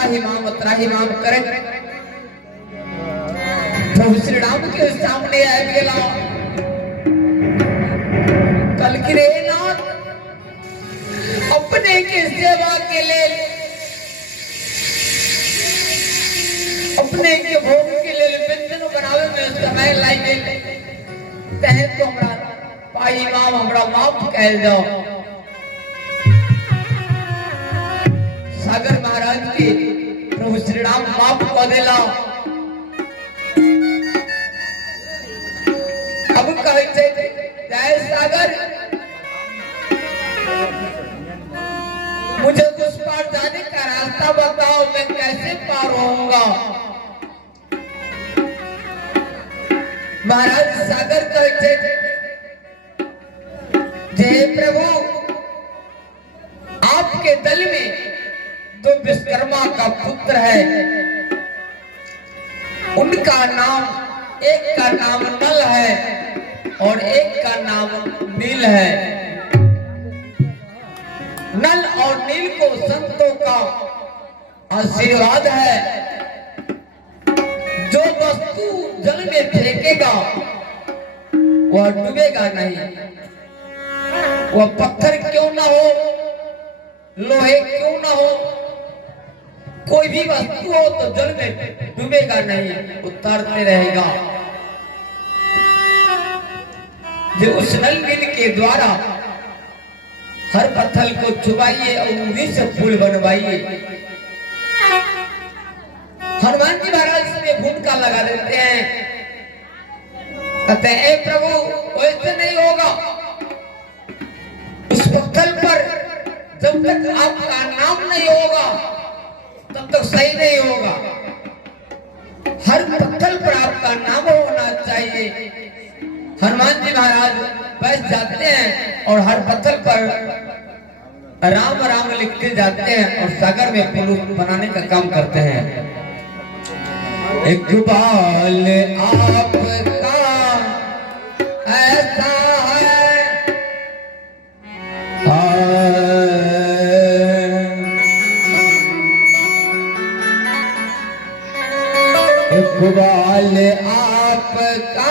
त्राहिमाम करें प्रभु श्री राम के सामने आए गेला कल की रे नाथ अपने के सेवा के लिए अपने के भोग के लिए व्यंजन बनावे में समय लाई तहे तो हमरा पाई माम हमरा माफ कह जाओ। सागर महाराज के प्रभु श्री राम माफ कर देला। अब कहे जय सागर मुझे उस पार जाने का रास्ता बताओ मैं कैसे पार होऊंगा। महाराज सागर कहते जय प्रभु आपके दल में दो विश्वकर्मा का पुत्र है उनका नाम एक का नाम नल है और एक का नाम नील है। नल और नील को संतों का आशीर्वाद है जो वस्तु जल में फेंकेगा वह डूबेगा नहीं। वह पत्थर क्यों ना हो लोहे क्यों ना हो कोई भी वस्तु हो तो जल में डूबेगा नहीं उतरते रहेगा। जो उस नल नील के द्वारा हर पत्थर को चुबाइए और उन्हीं से फूल बनवाइए। हनुमान जी महाराज इसमें भूमिका लगा देते हैं कहते हैं प्रभु वैसे नहीं होगा उस पत्थर पर जब तक आपका नाम नहीं होगा तब तक सही नहीं होगा। हर पत्थर पर आपका नाम होना चाहिए। हनुमान जी महाराज बैठ जाते हैं और हर पत्थर पर राम राम लिखते जाते हैं और सागर में पुल बनाने का काम करते हैं। इकबाल आपका ऐसा है इकबाल आपका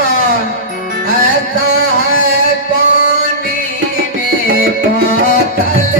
ऐसा है पानी में पातल